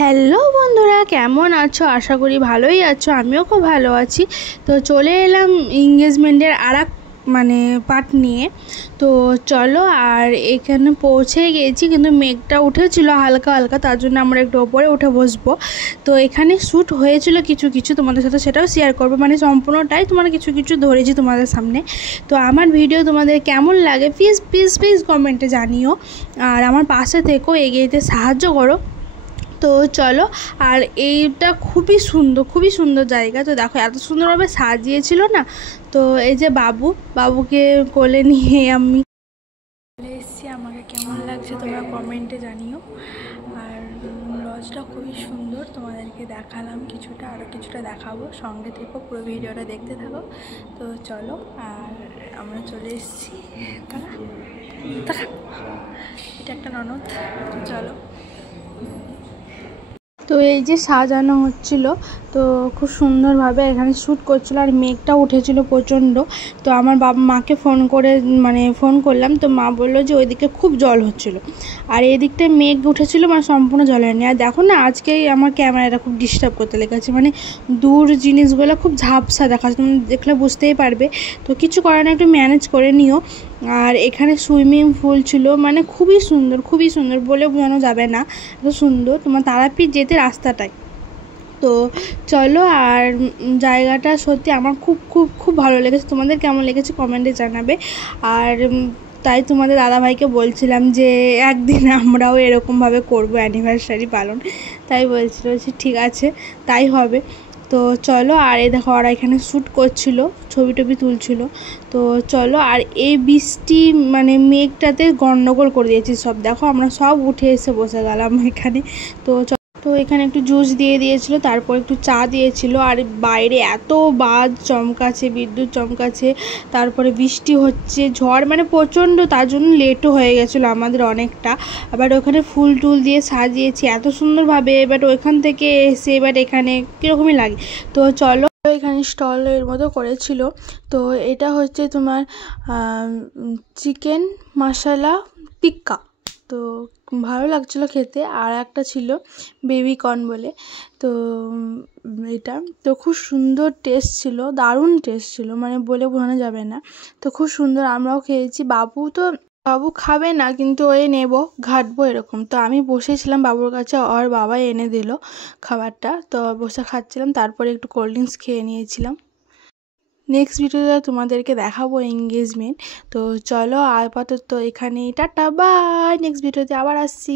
Hello বন্ধুরা, কেমন আছো? আশা করি ভালোই আছো। আমিও খুব ভালো আছি। তো চলে এলাম এঙ্গেজমেন্টের পার্ট নিয়ে। তো চলো, আর এখানে পৌঁছে গেছি, কিন্তু মেঘটা উঠেছিল হালকা হালকা, তার জন্য আমরা একটু ওপরে উঠে বসবো। তো এখানে শ্যুট হয়েছিল কিছু কিছু, তোমাদের সাথে সেটাও শেয়ার করবো, মানে সম্পূর্ণটাই তোমার কিছু কিছু ধরেছি তোমাদের সামনে। তো আমার ভিডিও তোমাদের কেমন লাগে প্লিজ প্লিজ প্লিজ কমেন্টে জানিও, আর আমার পাশে থেকেও এগিয়ে যেতে সাহায্য করো। তো চলো, আর এইটা খুবই সুন্দর জায়গা। তো দেখো এত সুন্দরভাবে সাজিয়েছিল না। তো এই যে বাবুকে কোলে নিয়ে আমি চলে এসেছি। আমাকে কেমন লাগছে তোমরা কমেন্টে জানিও। আর লজটা খুবই সুন্দর, তোমাদেরকে দেখালাম কিছুটা, আরও কিছুটা দেখাবো, সঙ্গে থেকো, পুরো ভিডিওটা দেখতে থাকো। তো চলো, আর আমরা চলে এসেছি। এটা একটা ননদ। চলো, তো এই যে সাজানো হচ্ছিল, তো খুব সুন্দরভাবে এখানে শ্যুট করছিল, আর মেঘটা উঠেছিল প্রচণ্ড। তো আমার মাকে ফোন করলাম, তো মা বললো যে ওইদিকে খুব জল হচ্ছিল, আর এই দিকটায় মেঘ উঠেছিল, মানে সম্পূর্ণ জল হয়নি। আর দেখো না, আজকেই আমার ক্যামেরাটা খুব ডিস্টার্ব করতে লেগেছে, মানে দূর জিনিসগুলো খুব ঝাপসা দেখাচ্ছে, তুমি দেখলে বুঝতেই পারবে। তো কিছু করে না, একটু ম্যানেজ করে নিও। আর এখানে সুইমিং পুল ছিল, মানে খুবই সুন্দর বলে বোঝানো যাবে না, এত সুন্দর, তোমার তারাপীঠ যেতে রাস্তাটাই। তো চলো, আর জায়গাটা সত্যি আমার খুব খুব খুব ভালো লেগেছে। তোমাদের কেমন লেগেছে কমেন্টে জানাবে। আর তাই তোমাদের দাদাভাইকে বলছিলাম যে একদিন আমরাও এরকমভাবে করবো অ্যানিভার্সারি পালন। তাই বলছি ঠিক আছে, তাই হবে। তো চলো, আর এই দেখো ওরা এখানে শ্যুট করছিল, ছবি টবি তুলছিল। তো চলো, আর এই বৃষ্টি মেঘটাতে গন্ডগোল করে দিয়েছি সব। দেখো আমরা সব উঠে এসে বসে গেলাম এখানে। তো এখানে একটু জুস দিয়ে দিয়েছিল, তারপর একটু চা দিয়েছিল, আর বাইরে এত বাজ চমকাছে, বিদ্যুৎ চমকাছে, তারপরে বৃষ্টি হচ্ছে, ঝড় প্রচণ্ড, তার জন্য লেটও হয়ে গেছিলো আমাদের অনেকটা। আবার ওখানে ফুল টুল দিয়ে সাজিয়েছি এত সুন্দরভাবে, এবার ওইখান থেকে এসে এবার এখানে কীরকমই লাগে। তো চলো, এখানে স্টলের মতো করেছিল। তো এটা হচ্ছে তোমার চিকেন মশলা টিক্কা। তো ভালো লাগছিলো খেতে। আর একটা ছিল বেবি কর্ন বলে, তো এটা তো খুব সুন্দর টেস্ট ছিল, দারুণ টেস্ট ছিল, বলে বোঝানো যাবে না। তো খুব সুন্দর, আমরাও খেয়েছি। বাবু খাবে না, কিন্তু ওই নেবো ঘাটবো এরকম। তো আমি বসেছিলাম বাবুর কাছে, আর বাবা এনে দিল খাবারটা, তো বসে খাচ্ছিলাম, তারপরে একটু কোল্ড ড্রিঙ্কস খেয়ে নিয়েছিলাম। নেক্সট ভিডিওতে তোমাদেরকে দেখাবো এঙ্গেজমেন্ট। তো চলো, আপাতত এখানে টাটা বাই, নেক্সট ভিডিওতে আবার আসছি।